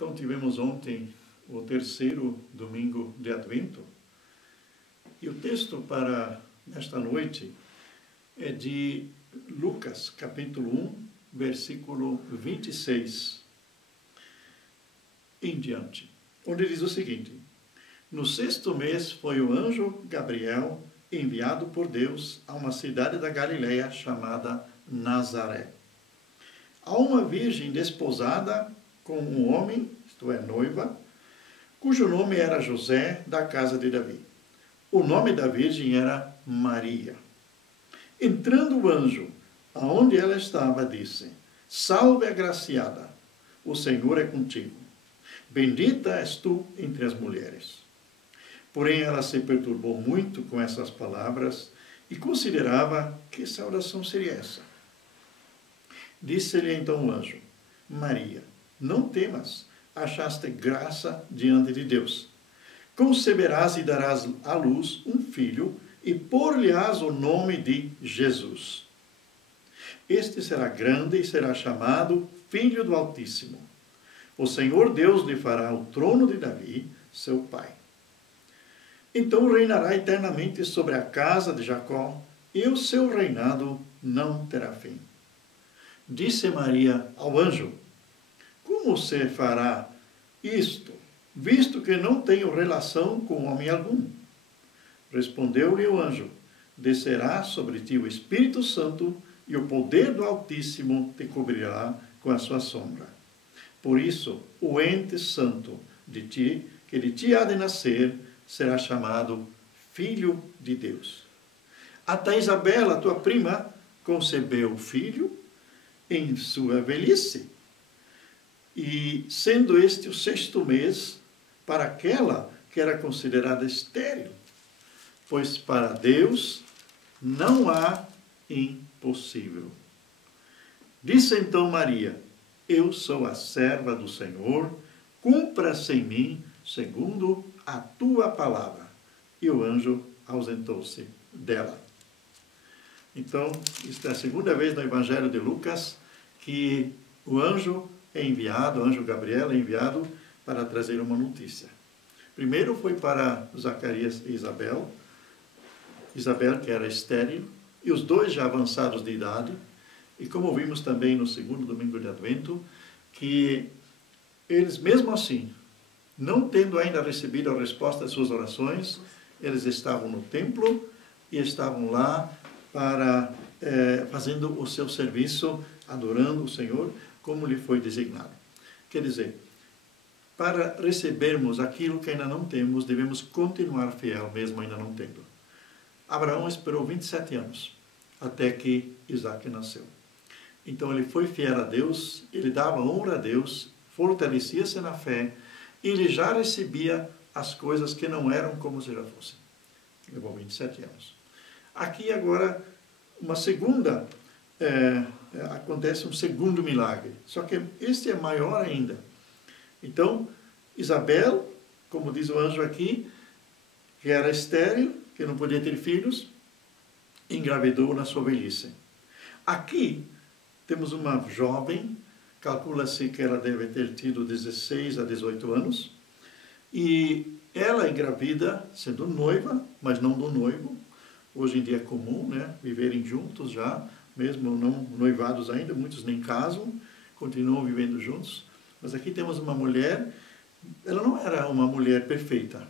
Então tivemos ontem o terceiro domingo de Advento e o texto para esta noite é de Lucas, capítulo 1, versículo 26 em diante, onde diz o seguinte: no sexto mês foi o anjo Gabriel enviado por Deus a uma cidade da Galileia chamada Nazaré, a uma virgem desposada com um homem, isto é, noiva, cujo nome era José, da casa de Davi. O nome da virgem era Maria. Entrando o anjo, aonde ela estava, disse: salve, agraciada, o Senhor é contigo. Bendita és tu entre as mulheres. Porém, ela se perturbou muito com essas palavras e considerava que saudação seria essa. Disse-lhe então o anjo: Maria, não temas, achaste graça diante de Deus. Conceberás e darás à luz um filho, e pôr-lhe-ás o nome de Jesus. Este será grande e será chamado Filho do Altíssimo. O Senhor Deus lhe fará o trono de Davi, seu pai. Então reinará eternamente sobre a casa de Jacó, e o seu reinado não terá fim. Disse Maria ao anjo: como se fará isto, visto que não tenho relação com homem algum? Respondeu-lhe o anjo: descerá sobre ti o Espírito Santo, e o poder do Altíssimo te cobrirá com a sua sombra. Por isso, o ente santo de ti, que de ti há de nascer, será chamado Filho de Deus. Até Isabel, a tua prima, concebeu filho em sua velhice, e sendo este o sexto mês para aquela que era considerada estéril, pois para Deus não há impossível. Disse então Maria: eu sou a serva do Senhor, cumpra-se em mim segundo a tua palavra. E o anjo ausentou-se dela. Então, esta é a segunda vez no Evangelho de Lucas que o anjo é enviado, o anjo Gabriel é enviado para trazer uma notícia. Primeiro foi para Zacarias e Isabel, que era estéril, e os dois já avançados de idade. E como vimos também no segundo domingo de Advento, que eles, mesmo assim, não tendo ainda recebido a resposta às suas orações, eles estavam no templo e estavam lá para fazendo o seu serviço, adorando o Senhor, como lhe foi designado. Quer dizer, para recebermos aquilo que ainda não temos, devemos continuar fiel, mesmo ainda não tendo. Abraão esperou 27 anos, até que Isaac nasceu. Então ele foi fiel a Deus, ele dava honra a Deus, fortalecia-se na fé, e ele já recebia as coisas que não eram como se já fossem. Levou 27 anos. Aqui agora, acontece um segundo milagre, só que este é maior ainda. Então, Isabel, como diz o anjo aqui, que era estéril, que não podia ter filhos, engravidou na sua velhice. Aqui temos uma jovem, calcula-se que ela deve ter tido 16 a 18 anos, e ela engravida sendo noiva, mas não do noivo. Hoje em dia é comum, né, viverem juntos já, mesmo não noivados ainda, muitos nem casam, continuam vivendo juntos. Mas aqui temos uma mulher, ela não era uma mulher perfeita,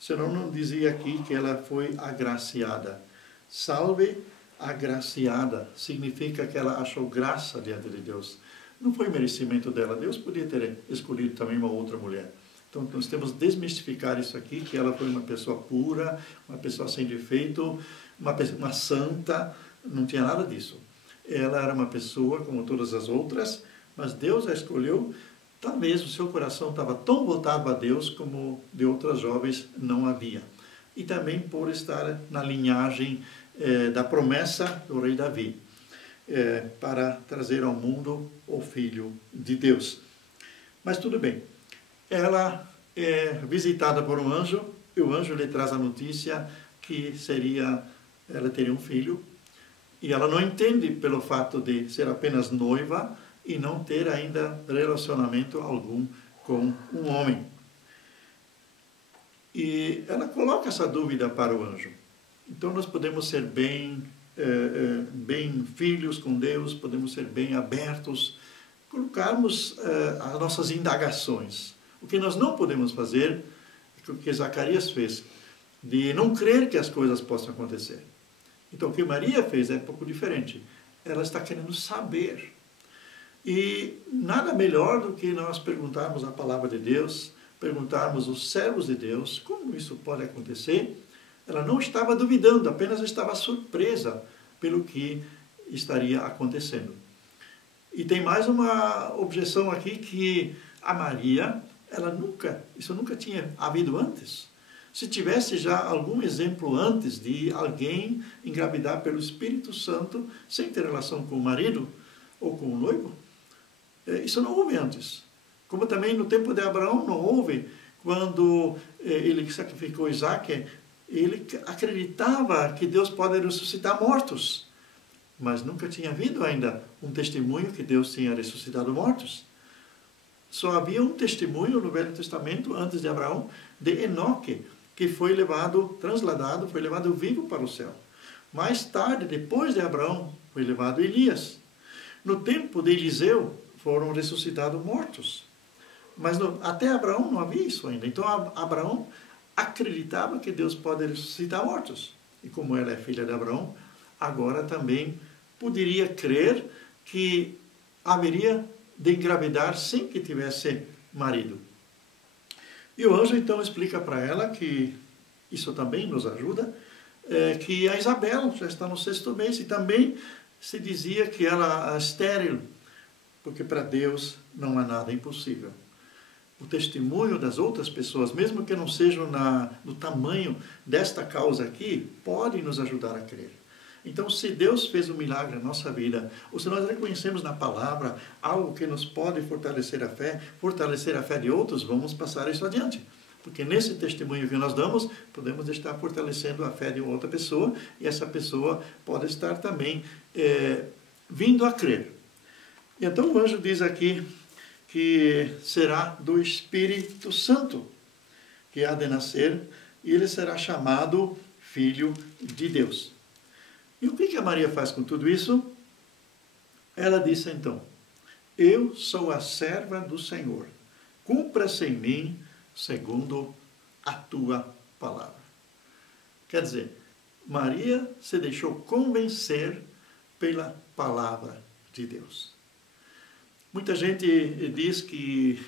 senão não dizia aqui que ela foi agraciada. Salve, agraciada, significa que ela achou graça diante de Deus. Não foi merecimento dela, Deus podia ter escolhido também uma outra mulher. Então nós temos que desmistificar isso aqui, que ela foi uma pessoa pura, uma pessoa sem defeito, uma santa, não tinha nada disso. Ela era uma pessoa como todas as outras, mas Deus a escolheu. Talvez o seu coração estava tão voltado a Deus como de outras jovens não havia. E também por estar na linhagem da promessa do rei Davi, para trazer ao mundo o Filho de Deus. Mas tudo bem. Ela é visitada por um anjo, e o anjo lhe traz a notícia que ela teria um filho, e ela não entende pelo fato de ser apenas noiva e não ter ainda relacionamento algum com um homem. E ela coloca essa dúvida para o anjo. Então nós podemos ser bem filhos com Deus, podemos ser bem abertos, colocarmos as nossas indagações. O que nós não podemos fazer é o que Zacarias fez, de não crer que as coisas possam acontecer. Então o que Maria fez é um pouco diferente. Ela está querendo saber. E nada melhor do que nós perguntarmos a palavra de Deus, perguntarmos aos servos de Deus como isso pode acontecer. Ela não estava duvidando, apenas estava surpresa pelo que estaria acontecendo. E tem mais uma objeção aqui, que a Maria, isso nunca tinha havido antes. Se tivesse já algum exemplo antes de alguém engravidar pelo Espírito Santo, sem ter relação com o marido ou com o noivo, isso não houve antes. Como também no tempo de Abraão não houve, quando ele sacrificou Isaac, ele acreditava que Deus pode ressuscitar mortos. Mas nunca tinha havido ainda um testemunho que Deus tinha ressuscitado mortos. Só havia um testemunho no Velho Testamento, antes de Abraão, de Enoque, que foi levado vivo para o céu. Mais tarde, depois de Abraão, foi levado Elias. No tempo de Eliseu, foram ressuscitados mortos. Mas até Abraão não havia isso ainda. Então Abraão acreditava que Deus pode ressuscitar mortos. E como ela é filha de Abraão, agora também poderia crer que haveria de engravidar sem que tivesse marido. E o anjo então explica para ela, que isso também nos ajuda, que a Isabel já está no 6º mês, e também se dizia que ela é estéril, porque para Deus não há nada impossível. O testemunho das outras pessoas, mesmo que não sejam no tamanho desta causa aqui, pode nos ajudar a crer. Então, se Deus fez um milagre na nossa vida, ou se nós reconhecemos na palavra algo que nos pode fortalecer a fé de outros, vamos passar isso adiante. Porque nesse testemunho que nós damos, podemos estar fortalecendo a fé de outra pessoa, e essa pessoa pode estar também vindo a crer. Então o anjo diz aqui que será do Espírito Santo que há de nascer, e ele será chamado Filho de Deus. E o que a Maria faz com tudo isso? Ela disse então: eu sou a serva do Senhor, cumpra-se em mim segundo a tua palavra. Quer dizer, Maria se deixou convencer pela palavra de Deus. Muita gente diz que,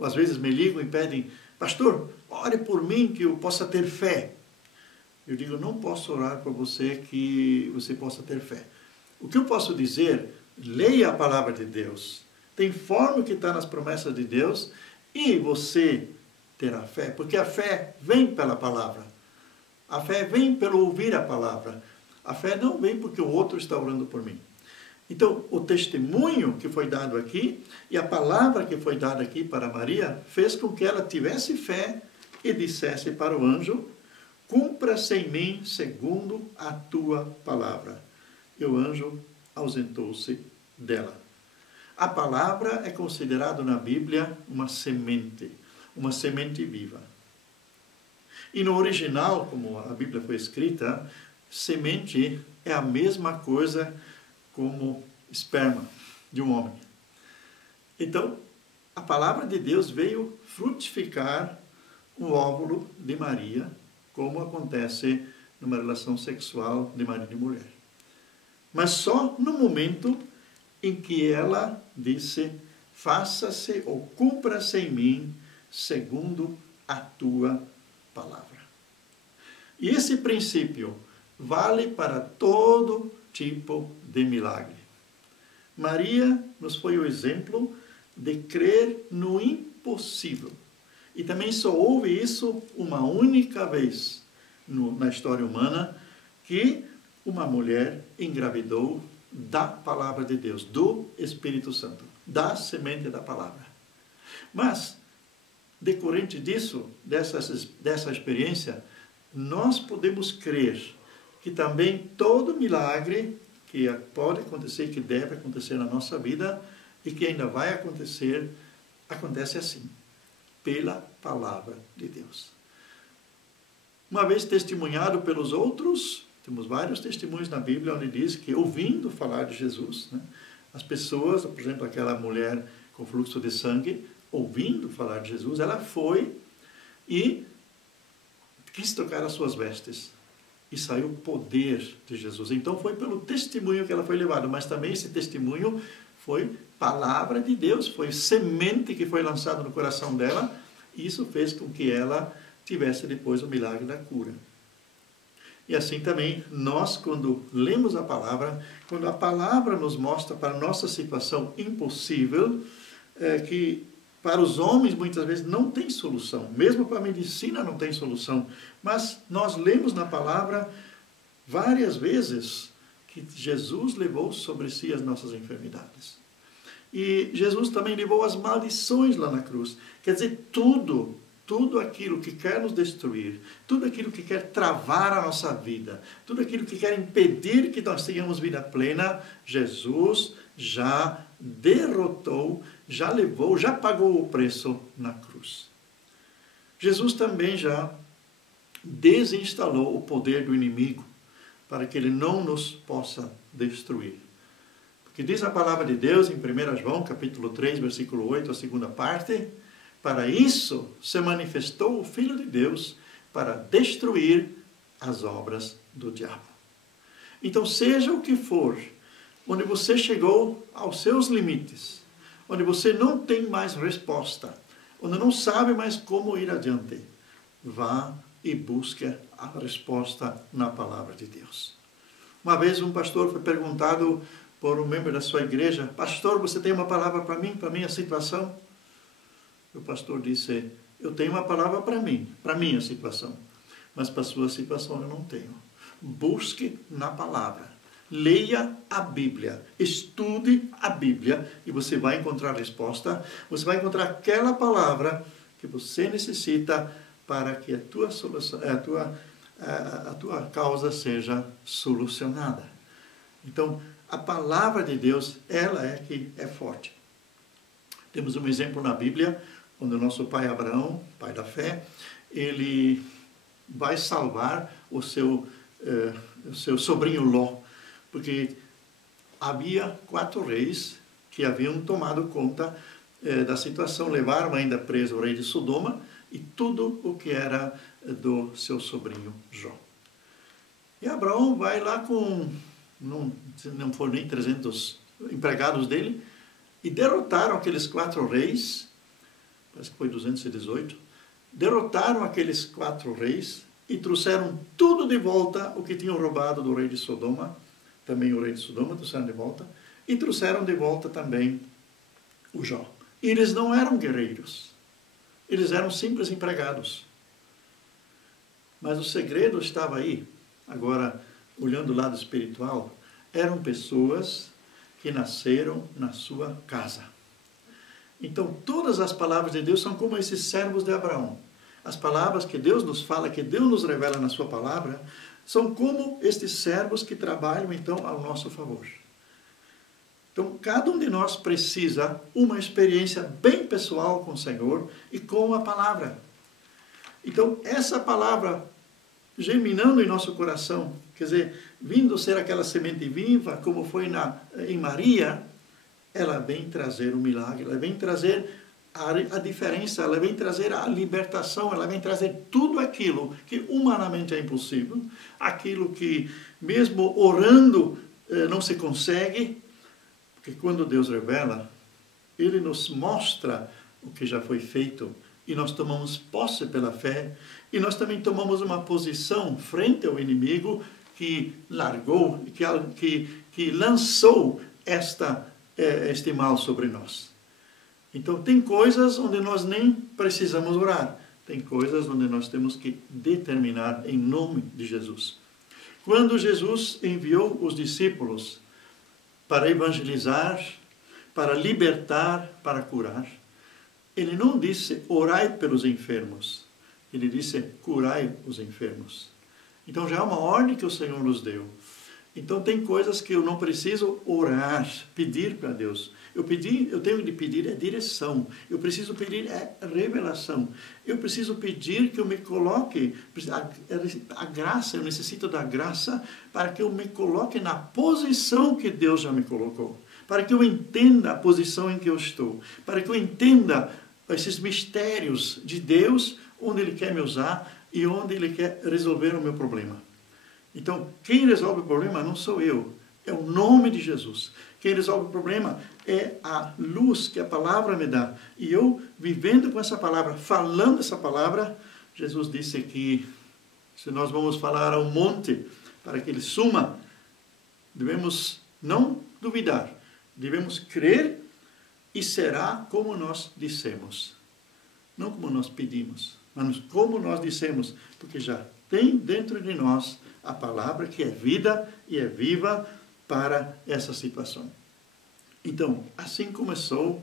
às vezes me ligam e pedem: pastor, ore por mim que eu possa ter fé. Eu digo: não posso orar por você que você possa ter fé. O que eu posso dizer? Leia a palavra de Deus. Tem forma que está nas promessas de Deus, e você terá fé, porque a fé vem pela palavra. A fé vem pelo ouvir a palavra. A fé não vem porque o outro está orando por mim. Então, o testemunho que foi dado aqui e a palavra que foi dada aqui para Maria fez com que ela tivesse fé e dissesse para o anjo: cumpra-se em mim segundo a tua palavra. E o anjo ausentou-se dela. A palavra é considerada na Bíblia uma semente viva. E no original, como a Bíblia foi escrita, semente é a mesma coisa como esperma de um homem. Então, a palavra de Deus veio frutificar o óvulo de Maria, como acontece numa relação sexual de marido e mulher. Mas só no momento em que ela disse: faça-se ou cumpra-se em mim segundo a tua palavra. E esse princípio vale para todo tipo de milagre. Maria nos foi o exemplo de crer no impossível. E também só houve isso uma única vez na história humana, que uma mulher engravidou da palavra de Deus, do Espírito Santo, da semente da palavra. Mas, decorrente disso, dessa experiência, nós podemos crer que também todo milagre que pode acontecer, que deve acontecer na nossa vida e que ainda vai acontecer, acontece assim. pela palavra de Deus. Uma vez testemunhado pelos outros, temos vários testemunhos na Bíblia onde diz que, ouvindo falar de Jesus, né, as pessoas, por exemplo, aquela mulher com fluxo de sangue, ouvindo falar de Jesus, ela foi e quis tocar as suas vestes. E saiu o poder de Jesus. Então foi pelo testemunho que ela foi levada, mas também esse testemunho foi palavra de Deus, foi semente que foi lançada no coração dela, e isso fez com que ela tivesse depois o milagre da cura. E assim também, nós, quando lemos a palavra, quando a palavra nos mostra para a nossa situação impossível, que para os homens muitas vezes não tem solução, mesmo para a medicina não tem solução, mas nós lemos na palavra várias vezes que Jesus levou sobre si as nossas enfermidades. E Jesus também levou as maldições lá na cruz. Quer dizer, tudo aquilo que quer nos destruir, tudo aquilo que quer travar a nossa vida, tudo aquilo que quer impedir que nós tenhamos vida plena, Jesus já derrotou, já levou, já pagou o preço na cruz. Jesus também já desinstalou o poder do inimigo para que ele não nos possa destruir. Porque diz a palavra de Deus em 1 João, capítulo 3, versículo 8, a segunda parte, para isso se manifestou o Filho de Deus, para destruir as obras do diabo. Então, seja o que for, onde você chegou aos seus limites, onde você não tem mais resposta, onde não sabe mais como ir adiante, vá e busque a resposta na palavra de Deus. Uma vez um pastor foi perguntado por um membro da sua igreja: pastor, você tem uma palavra para mim, para a minha situação? O pastor disse: eu tenho uma palavra para mim, para a minha situação, mas para a sua situação eu não tenho. Busque na palavra. Leia a Bíblia, estude a Bíblia e você vai encontrar a resposta, você vai encontrar aquela palavra que você necessita para que a tua causa seja solucionada. Então, a palavra de Deus, ela é que é forte. Temos um exemplo na Bíblia, onde o nosso pai Abraão, pai da fé, ele vai salvar o seu sobrinho Ló, porque havia 4 reis que haviam tomado conta da situação, levaram ainda preso o rei de Sodoma e tudo o que era do seu sobrinho Jó. E Abraão vai lá com, não foram nem 300 empregados dele, e derrotaram aqueles 4 reis, parece que foi 218, derrotaram aqueles 4 reis e trouxeram tudo de volta o que tinham roubado do rei de Sodoma. Também o rei de Sodoma trouxeram de volta, e trouxeram de volta também o Jó. E eles não eram guerreiros, eles eram simples empregados. Mas o segredo estava aí. Agora, olhando o lado espiritual, eram pessoas que nasceram na sua casa. Então, todas as palavras de Deus são como esses servos de Abraão. As palavras que Deus nos fala, que Deus nos revela na sua palavra, são como estes servos que trabalham, então, ao nosso favor. Então, cada um de nós precisa uma experiência bem pessoal com o Senhor e com a palavra. Então, essa palavra germinando em nosso coração, quer dizer, vindo ser aquela semente viva, como foi em Maria, ela vem trazer um milagre, ela vem trazer a diferença, ela vem trazer a libertação, ela vem trazer tudo aquilo que humanamente é impossível, aquilo que mesmo orando não se consegue, porque quando Deus revela, Ele nos mostra o que já foi feito e nós tomamos posse pela fé e nós também tomamos uma posição frente ao inimigo que largou, que lançou este mal sobre nós. Então, tem coisas onde nós nem precisamos orar. Tem coisas onde nós temos que determinar em nome de Jesus. Quando Jesus enviou os discípulos para evangelizar, para libertar, para curar, Ele não disse, orai pelos enfermos. Ele disse, curai os enfermos. Então, já é uma ordem que o Senhor nos deu. Então tem coisas que eu não preciso orar, pedir para Deus. Eu tenho de pedir direção. Eu preciso pedir revelação. Eu preciso pedir que eu me coloque, a graça, eu necessito da graça para que eu me coloque na posição que Deus já me colocou. Para que eu entenda a posição em que eu estou. Para que eu entenda esses mistérios de Deus, onde Ele quer me usar e onde Ele quer resolver o meu problema. Então, quem resolve o problema não sou eu, é o nome de Jesus. Quem resolve o problema é a luz que a palavra me dá. E eu, vivendo com essa palavra, falando essa palavra, Jesus disse que se nós vamos falar ao monte para que ele suma, devemos não duvidar, devemos crer e será como nós dissemos. Não como nós pedimos, mas como nós dissemos, porque já tem dentro de nós a palavra que é vida e é viva para essa situação. Então, assim começou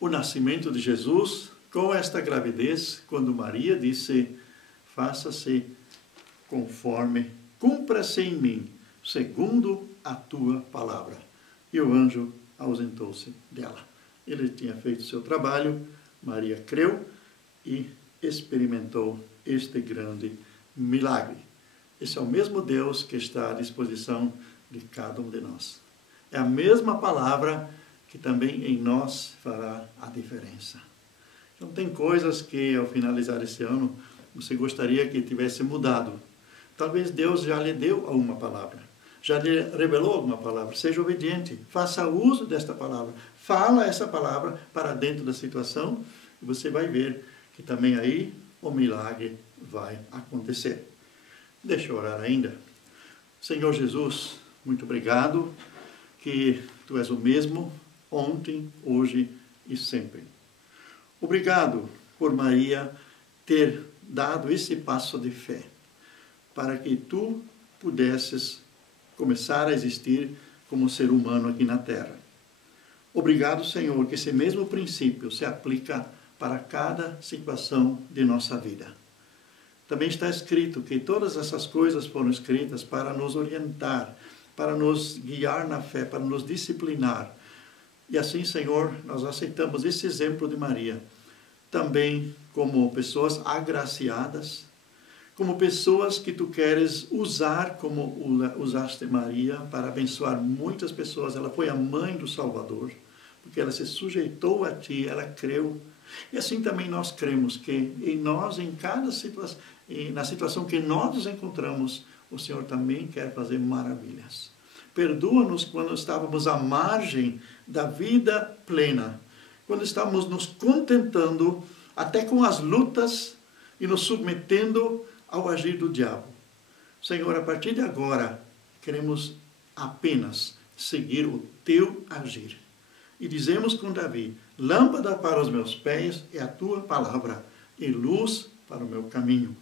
o nascimento de Jesus, com esta gravidez, quando Maria disse, faça-se conforme, cumpra-se em mim, segundo a tua palavra. E o anjo ausentou-se dela. Ele tinha feito seu trabalho, Maria creu e experimentou este grande milagre. Esse é o mesmo Deus que está à disposição de cada um de nós. É a mesma palavra que também em nós fará a diferença. Então tem coisas que ao finalizar esse ano você gostaria que tivesse mudado. Talvez Deus já lhe deu alguma palavra, já lhe revelou alguma palavra. Seja obediente, faça uso desta palavra. Fala essa palavra para dentro da situação e você vai ver que também aí o milagre vai acontecer. Deixa eu orar ainda. Senhor Jesus, muito obrigado que Tu és o mesmo ontem, hoje e sempre. Obrigado por Maria ter dado esse passo de fé para que Tu pudesses começar a existir como ser humano aqui na Terra. Obrigado, Senhor, que esse mesmo princípio se aplica para cada situação de nossa vida. Também está escrito que todas essas coisas foram escritas para nos orientar, para nos guiar na fé, para nos disciplinar. E assim, Senhor, nós aceitamos esse exemplo de Maria, também como pessoas agraciadas, como pessoas que Tu queres usar como usaste Maria para abençoar muitas pessoas. Ela foi a mãe do Salvador, porque ela se sujeitou a Ti, ela creu. E assim também nós cremos que em nós, em cada situação, na situação que nós nos encontramos, o Senhor também quer fazer maravilhas. Perdoa-nos quando estávamos à margem da vida plena, quando estávamos nos contentando até com as lutas e nos submetendo ao agir do diabo. Senhor, a partir de agora, queremos apenas seguir o Teu agir. E dizemos com Davi, lâmpada para os meus pés é a Tua palavra e luz para o meu caminho.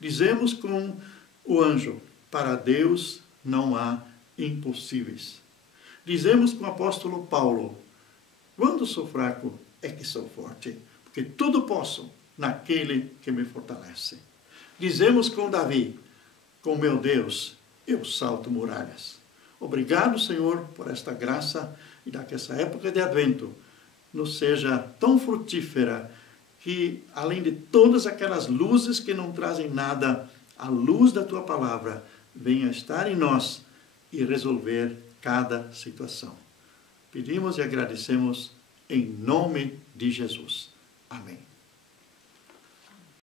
Dizemos com o anjo, para Deus não há impossíveis. Dizemos com o apóstolo Paulo, quando sou fraco é que sou forte, porque tudo posso naquele que me fortalece. Dizemos com Davi, com meu Deus, eu salto muralhas. Obrigado, Senhor, por esta graça e que essa época de Advento nos seja tão frutífera que, além de todas aquelas luzes que não trazem nada, a luz da Tua palavra venha estar em nós e resolver cada situação. Pedimos e agradecemos em nome de Jesus. Amém.